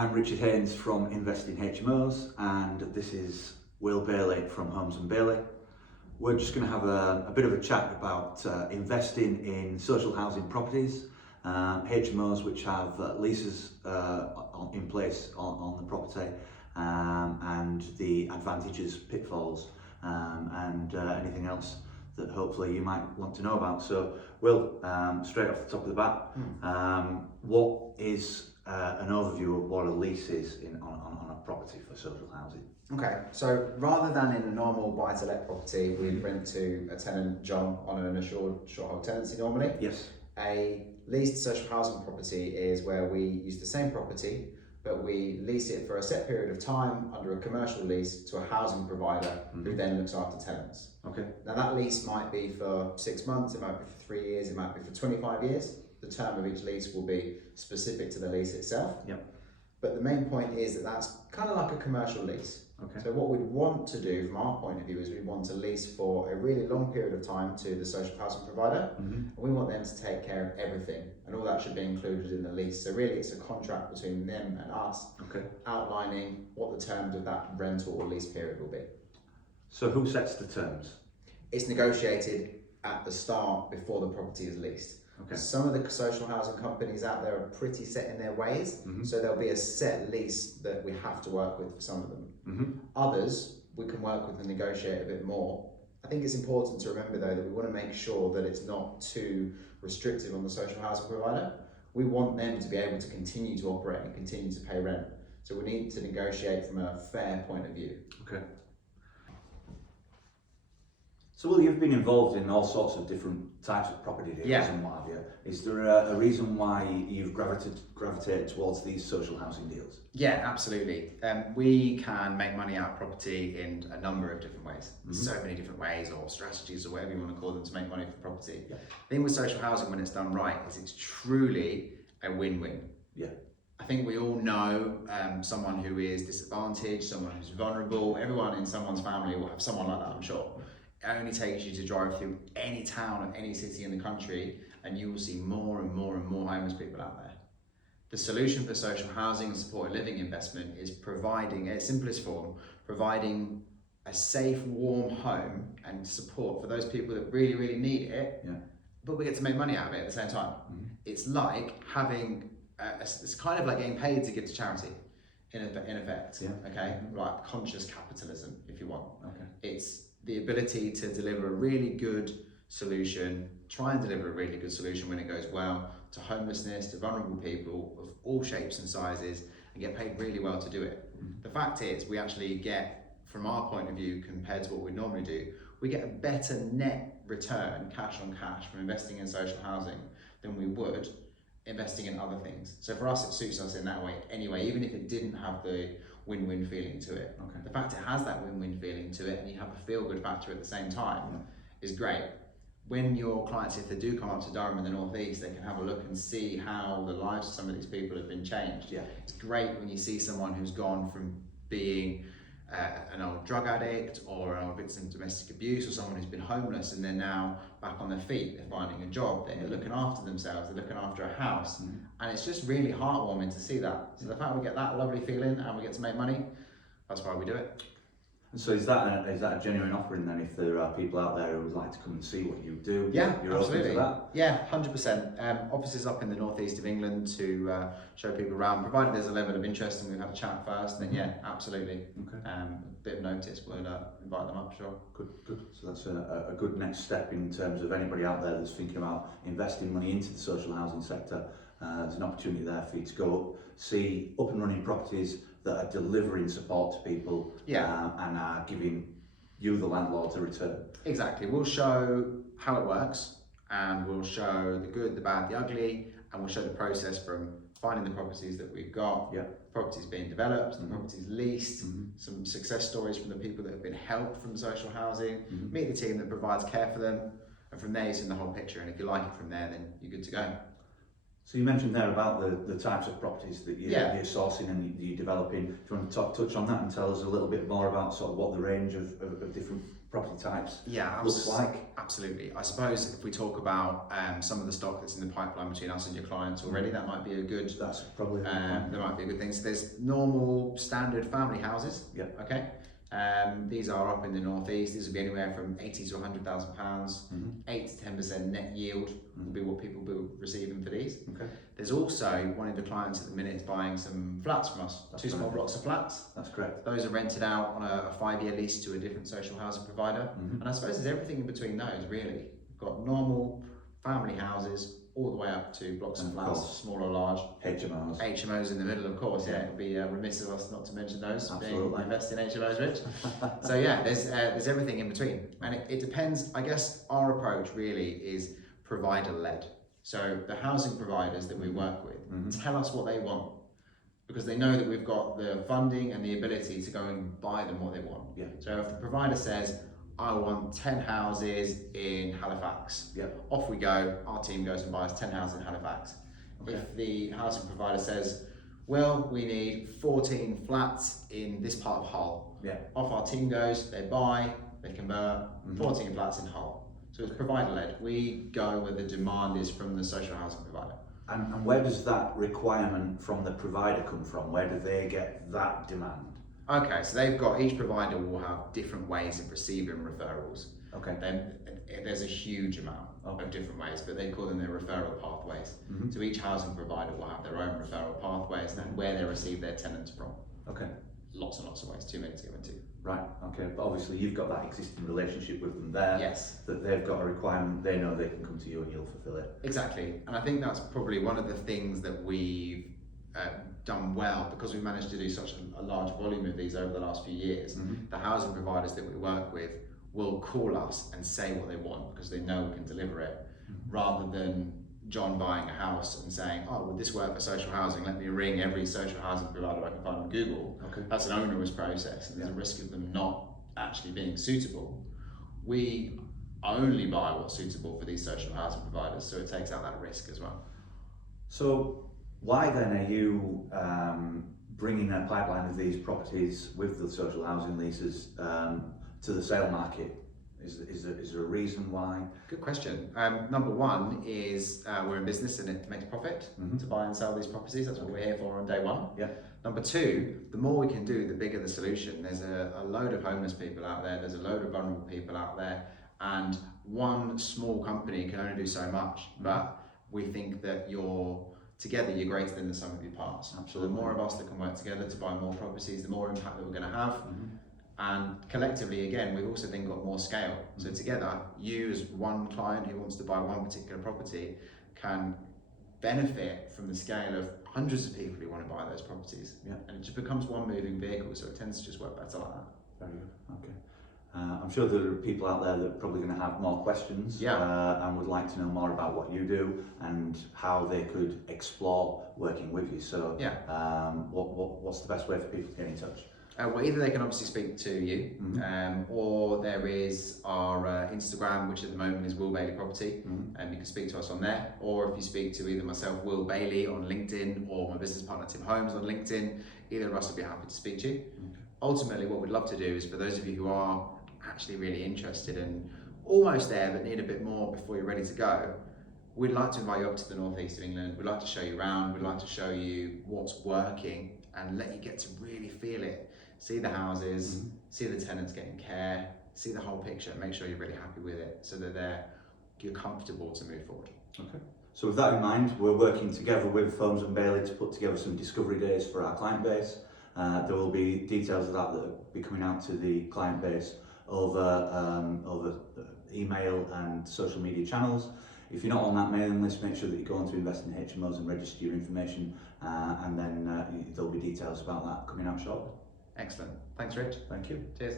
I'm Richard Haines from Investinhmos, and this is Will Bailey from Holmes and Bailey. We're just going to have a bit of a chat about investing in social housing properties, HMOs which have leases in place on the property, and the advantages, pitfalls, and anything else that hopefully you might want to know about. So, Will, straight off the top of the bat, what is an overview of what a lease is on a property for social housing? Okay, so rather than in a normal buy-to-let property, we rent to a tenant, John, on an assured short-hold tenancy normally. Yes. A leased social housing property is where we use the same property, but we lease it for a set period of time under a commercial lease to a housing provider who then looks after tenants. Okay. Now that lease might be for 6 months, it might be for 3 years, it might be for 25 years. The term of each lease will be specific to the lease itself. Yep. But the main point is that that's kind of like a commercial lease. Okay. So what we'd want to do from our point of view is we want to lease for a really long period of time to the social housing provider. And we want them to take care of everything, and all that should be included in the lease. So really it's a contract between them and us, outlining what the terms of that rental or lease period will be. So who sets the terms? It's negotiated at the start before the property is leased. Okay. Some of the social housing companies out there are pretty set in their ways, so there'll be a set lease that we have to work with for some of them. Others we can work with and negotiate a bit more. I think it's important to remember though that we want to make sure that it's not too restrictive on the social housing provider. We want them to be able to continue to operate and continue to pay rent. So we need to negotiate from a fair point of view. Okay. So, Will, you've been involved in all sorts of different types of property deals and what have you. Is there a reason why you've gravitated towards these social housing deals? Yeah, absolutely. We can make money out of property in a number of different ways. So many different ways or strategies or whatever you want to call them to make money from property. The thing with social housing when it's done right is it's truly a win-win. Yeah. I think we all know someone who is disadvantaged, someone who's vulnerable. Everyone in someone's family will have someone like that, I'm sure. It only takes you to drive through any town or any city in the country and you will see more and more and more homeless people out there. The solution for social housing and supported living investment is providing, at its simplest form, providing a safe, warm home and support for those people that really, really need it, but we get to make money out of it at the same time. It's like having, it's kind of like getting paid to give to charity, in effect, okay? Like conscious capitalism, if you want. It's the ability to deliver a really good solution, try and deliver a really good solution when it goes well, to homelessness, to vulnerable people of all shapes and sizes, and get paid really well to do it. The fact is, we actually get, from our point of view, compared to what we normally do, we get a better net return, cash on cash, from investing in social housing than we would investing in other things. So for us, it suits us in that way anyway, even if it didn't have the win-win feeling to it. The fact it has that win-win feeling to it and you have a feel-good factor at the same time is great. When your clients, if they do come up to Durham in the northeast, they can have a look and see how the lives of some of these people have been changed. It's great when you see someone who's gone from being an old drug addict or an old victim of domestic abuse, or someone who's been homeless and they're now back on their feet, they're finding a job, they're looking after themselves, they're looking after a house, and it's just really heartwarming to see that. So the fact we get that lovely feeling and we get to make money, that's why we do it. And so is that a genuine offering then, if there are people out there who would like to come and see what you do? Yeah, you're absolutely. open to that? Yeah, 100%. Offices up in the northeast of England to show people around, provided there's a level of interest and we've had a chat first, then yeah, absolutely. A bit of notice, we'll invite them up, sure. Good. So that's a good next step in terms of anybody out there that's thinking about investing money into the social housing sector. There's an opportunity there for you to go up, see up and running properties that are delivering support to people and are giving you, the landlord, a return. Exactly. We'll show how it works, and we'll show the good, the bad, the ugly, and we'll show the process from finding the properties that we've got, properties being developed, the properties leased, some success stories from the people that have been helped from social housing, meet the team that provides care for them, and from there you've seen the whole picture, and if you like it from there, then you're good to go. So you mentioned there about the types of properties that you're sourcing and you're developing. Do you want to touch on that and tell us a little bit more about sort of what the range of different property types Yeah, looks like. Absolutely. I suppose if we talk about some of the stock that's in the pipeline between us and your clients already, that might be a good. That's probably There might be a good thing. So there's normal standard family houses. Yeah. Okay. These are up in the northeast. These will be anywhere from £80,000 to £100,000. 8 to 10% net yield will be what people will be receiving for these. Okay. There's also one of the clients at the minute is buying some flats from us. That's 2 small right. blocks of flats. That's correct. Those are rented out on a 5-year lease to a different social housing provider. And I suppose there's everything in between those, really. You've got normal family houses all the way up to blocks of And of flats, course, small or large. HMOs. HMOs in the middle, of course. Yeah, it would be remiss of us not to mention those. Absolutely. Being investing in HMOs, Rich. So yeah, there's everything in between, and it depends. I guess our approach really is provider led. So the housing providers that we work with tell us what they want, because they know that we've got the funding and the ability to go and buy them what they want. Yeah. So if the provider says, I want 10 houses in Halifax, Yeah. off we go, our team goes and buys 10 houses in Halifax. Okay. If the housing provider says, well, we need 14 flats in this part of Hull, Yeah. off our team goes, they buy, they convert 14 flats in Hull. So it's provider led. We go where the demand is from the social housing provider. And where does that requirement from the provider come from? Where do they get that demand? Okay, so each provider will have different ways of receiving referrals. Okay. Then there's a huge amount of different ways, but they call them their referral pathways. So each housing provider will have their own referral pathways and where they receive their tenants from. Okay. Lots and lots of ways, too many to go into. Right. Okay. But obviously you've got that existing relationship with them there. Yes. That they've got a requirement, they know they can come to you and you'll fulfill it. Exactly, and I think that's probably one of the things that we've done well, because we've managed to do such a large volume of these over the last few years. The housing providers that we work with will call us and say what they want because they know we can deliver it, rather than John buying a house and saying, oh, would this work for social housing? Let me ring every social housing provider I can find on Google. Okay. That's an onerous process, and there's a risk of them not actually being suitable. We only buy what's suitable for these social housing providers, so it takes out that risk as well. So why then are you bringing a pipeline of these properties with the social housing leases to the sale market? Is there a reason why? Good question. Number one is we're in business and it makes profit to buy and sell these properties. That's what we're here for on day one. Yeah. Number two, the more we can do, the bigger the solution. There's a load of homeless people out there. There's a load of vulnerable people out there. And one small company can only do so much. But we think that together you're greater than the sum of your parts. Absolutely. So the more of us that can work together to buy more properties, the more impact that we're going to have. And collectively, again, we've also then got more scale. So together, you as one client who wants to buy one particular property can benefit from the scale of hundreds of people who want to buy those properties. Yeah. And it just becomes one moving vehicle, so it tends to just work better like that. Very good. Okay. I'm sure there are people out there that are probably going to have more questions and would like to know more about what you do and how they could explore working with you. So what's the best way for people to get in touch? Well, either they can obviously speak to you, or there is our Instagram, which at the moment is Will Bailey Property, and you can speak to us on there. Or if you speak to either myself, Will Bailey, on LinkedIn, or my business partner, Tim Holmes, on LinkedIn, either of us would be happy to speak to you. Ultimately, what we'd love to do is, for those of you who are actually really interested and almost there but need a bit more before you're ready to go, we'd like to invite you up to the northeast of England. We'd like to show you around. We'd like to show you what's working and let you get to really feel it. See the houses, see the tenants getting care, see the whole picture, make sure you're really happy with it so that you're comfortable to move forward. Okay. So with that in mind, we're working together with Holmes and Bailey to put together some discovery days for our client base. There will be details of that will be coming out to the client base over email and social media channels. If you're not on that mailing list, make sure that you go on to Investinhmos and register your information, and then there'll be details about that coming out shortly. Excellent. Thanks, Rich. Thank you. Cheers.